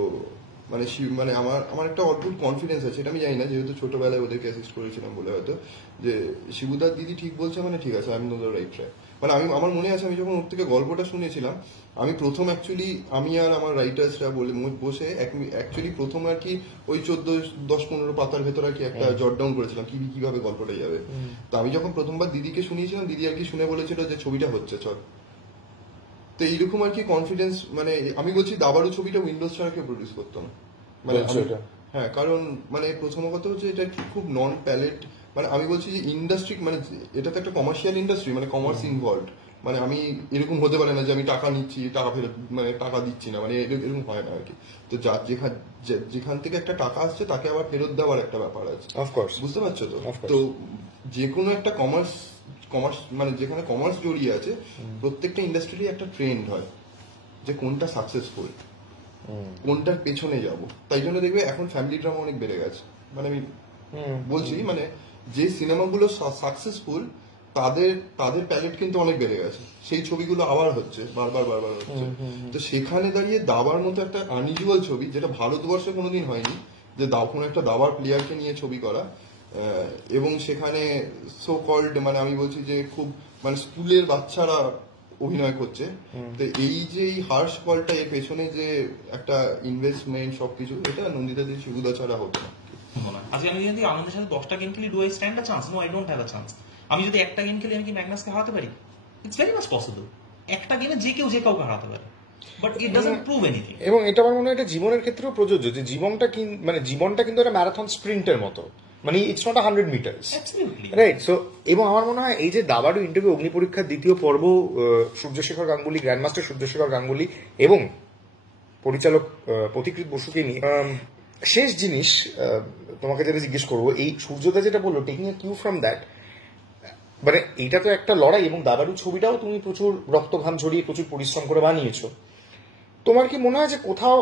মানে মানে আমার একটা অদ্ভুত কনফিডেন্স আছে, এটা আমি জানি না, যেহেতু ছোটবেলায় ওদেরকে অ্যাসিস্ট করেছিলাম বলে হয়তো, যে শিবুদার দিদি ঠিক বলছে, মানে ঠিক আছে, I am the right track. মানে আমার মনে আছে আমি যখন ওর থেকে গল্পটা শুনেছিলাম, আমি প্রথম অ্যাকচুয়ালি আমি আর আমার রাইটার্সরা বলে বসে অ্যাকচুয়ালি প্রথম আর কি ওই 10-15 পাতার ভেতর আর কি একটা জট ডাউন করেছিলাম কিভাবে গল্পটা যাবে। তো আমি যখন প্রথমবার দিদিকে শুনিয়েছিলাম, দিদি আর কি শুনে বলেছিল যে ছবিটা হচ্ছে, চল। তো এইরকম আর কি কনফিডেন্স, মানে আমি বলছি দাবাড়ু ছবিটা উইন্ডোজ ছাড়া কেউ প্রডিউস করতো না, মানে হ্যাঁ, কারণ মানে প্রথম কথা হচ্ছে এটা খুব নন প্যালেট, মানে আমি বলছি যে ইন্ডাস্ট্রি, মানে এটা তো একটা কমার্শিয়াল ইন্ডাস্ট্রি, মানে কমার্স ইনভলভড, মানে আমি এরকম হতে পারে না যে আমি টাকা নিচ্ছি টাকা ফেরত, মানে টাকা দিচ্ছি না, মানে এরকম হয় না আর কি। তো যেখান থেকে একটা টাকা আসছে তাকে আবার ফেরত দেওয়ার একটা ব্যাপার আছে, অফকোর্স, বুঝতে পারছো তো? তো যে কোনো একটা কমার্স মানে যেখানে কমার্স জড়িয়ে আছে, প্রত্যেকটা ইন্ডাস্ট্রিরই একটা ট্রেন্ড হয় যে কোনটা সাকসেসফুল, কোনটার পেছনে যাব। তাই জন্য দেখবে এখন ফ্যামিলি ড্রামা অনেক বেড়ে গেছে, মানে আমি বলছি মানে যে সিনেমাগুলো সাকসেসফুল তাদের প্যালেট কিন্তু অনেক বেড়ে গেছে, সেই ছবিগুলো আবার হচ্ছে বারবার হচ্ছে। তো সেখানে দাঁড়িয়ে দাবার মতো একটা আনইউজুয়াল ছবি, যেটা ভারতবর্ষে কোনোদিন হয়নি, যে কোনো একটা দাবার প্লেয়ারকে নিয়ে ছবি করা, এবং সেখানে সো কল্ড মানে আমি বলছি যে খুব মানে স্কুলের বাচ্চারা অভিনয় করছে। তো এই যে হার্শ কলটা এর পেছনে যে একটা ইনভেস্টমেন্ট সবকিছু, এটা নন্দিতা দি সুবিধা ছাড়া হতো না। আজকে আমি যদি আনন্দের সাথে 10টা গেম খেলি, do I stand a chance? No, I don't have a chance. আমি যদি একটা গেম খেলি, আমি কি ম্যাগনাসকে হারাতে পারি? It's very much possible. একটা গেমে যে কেউ যে কাউকে হারাতে পারে, but it doesn't prove anything. এবং এটা আমার মনে হয় এটা জীবনের ক্ষেত্রেও প্রযোজ্য, যে জীবনটা কিন্তু একটা ম্যারাথন স্প্রিন্টের মতো, মানে it's not 100 metres, right? So এবং আমার মনে হয় এই যে দাবাড়ু ইন্টারভিউ অগ্নি পরীক্ষার দ্বিতীয় পর্ব, সূর্যশেখর গাঙ্গুলি, গ্র্যান্ডমাস্টার সূর্যশেখর গাঙ্গুলি এবং পরিচালক পথিকৃৎ বসুকে নিয়ে, শেষ জিনিস তোমাকে যেটা জিজ্ঞেস করবো, এই সূর্যদা যেটা বললো, taking a cue from that, মানে এইটা তো একটা লড়াই, এবং দাবাড়ু ছবিটাও তুমি প্রচুর রক্তঘাম ঝরিয়ে প্রচুর পরিশ্রম করে বানিয়েছো। তোমার কি মনে হয় যে কোথাও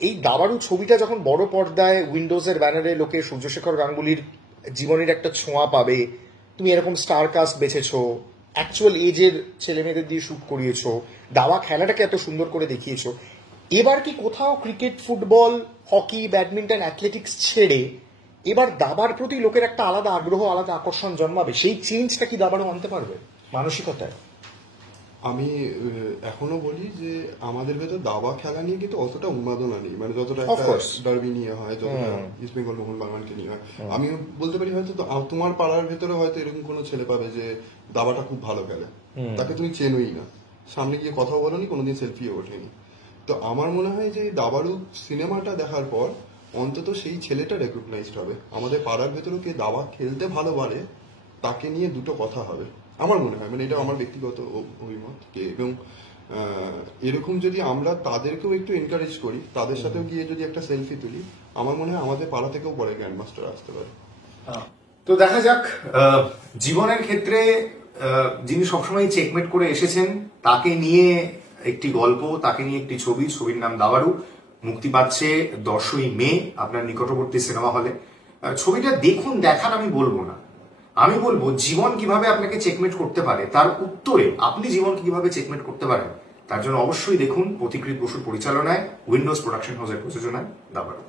এই দাবাড়ু ছবিটা যখন বড় পর্দায় উইন্ডোজের ব্যানারে লোকে সূর্যশেখর গাঙ্গুলির জীবনের একটা ছোঁয়া পাবে, তুমি এরকম স্টার কাস্ট বেছেছো, অ্যাকচুয়াল এজের ছেলে মেয়েদের দিয়ে শুট করিয়েছো, দাবা খেলাটাকে এত সুন্দর করে দেখিয়েছো, এবার কি কোথাও cricket, football, hockey, badminton, athletics ছেড়ে এবার দাবার প্রতি লোকের একটা আলাদা আগ্রহ, আলাদা আকর্ষণ জন্মাবে? সেই চেঞ্জটা কি দাবাড়ু আনতে পারবে মানসিকতায়? আমি এখনো বলি যে আমাদের ভেতর দাবা খেলা নিয়ে কিন্তু অতটা উন্মাদনা নেই, মানে যতটা একটা ডার্বি নিয়ে হয়, যতটা ইস্ট বেঙ্গল মোহনবাগানকে নিয়ে হয়। আমি বলতে পারি হয়তো তোমার পাড়ার ভেতরে হয়তো এরকম কোনো ছেলে পাবে যে দাবাটা খুব ভালো খেলে, তাকে তুমি চেনোই না, সামনে গিয়ে কথাও বলোনি, কোনোদিন সেলফিও ওঠেনি। তো আমার মনে হয় যে দাবাড়ু সিনেমাটা দেখার পর অন্তত সেই ছেলেটা রেকগনাইজড হবে। আমাদের পাড়ার ভেতরে কে দাবা খেলতে ভালো পারে তাকে নিয়ে দুটো কথা হবে আমার মনে হয়, মানে এটা আমার ব্যক্তিগত অভিমত। এবং এরকম যদি আমরা তাদেরকেও একটু এনকারেজ করি, তাদের সাথেও গিয়ে যদি একটা সেলফি তুলি, আমার মনে হয় আমাদের পাড়া থেকেও পরে গ্র্যান্ডমাস্টার আসতে পারে। তো দেখা যাক, জীবনের ক্ষেত্রে যিনি সবসময় চেকমেট করে এসেছেন, তাকে নিয়ে একটি গল্প, তাকে নিয়ে একটি ছবি, ছবির নাম দাবাড়ু, মুক্তি পাচ্ছে 10ই মে আপনার নিকটবর্তী সিনেমা হলে। ছবিটা দেখুন, দেখান আমি বলবো না, আমি বলবো জীবন কিভাবে আপনাকে চেকমেট করতে পারে, তার উত্তরে আপনি জীবনকে কিভাবে চেকমেট করতে পারেন, তার জন্য অবশ্যই দেখুন পথিকৃৎ বসুর পরিচালনায়, উইন্ডোজ প্রোডাকশন হাউসের প্রযোজনায় দাবাড়ু।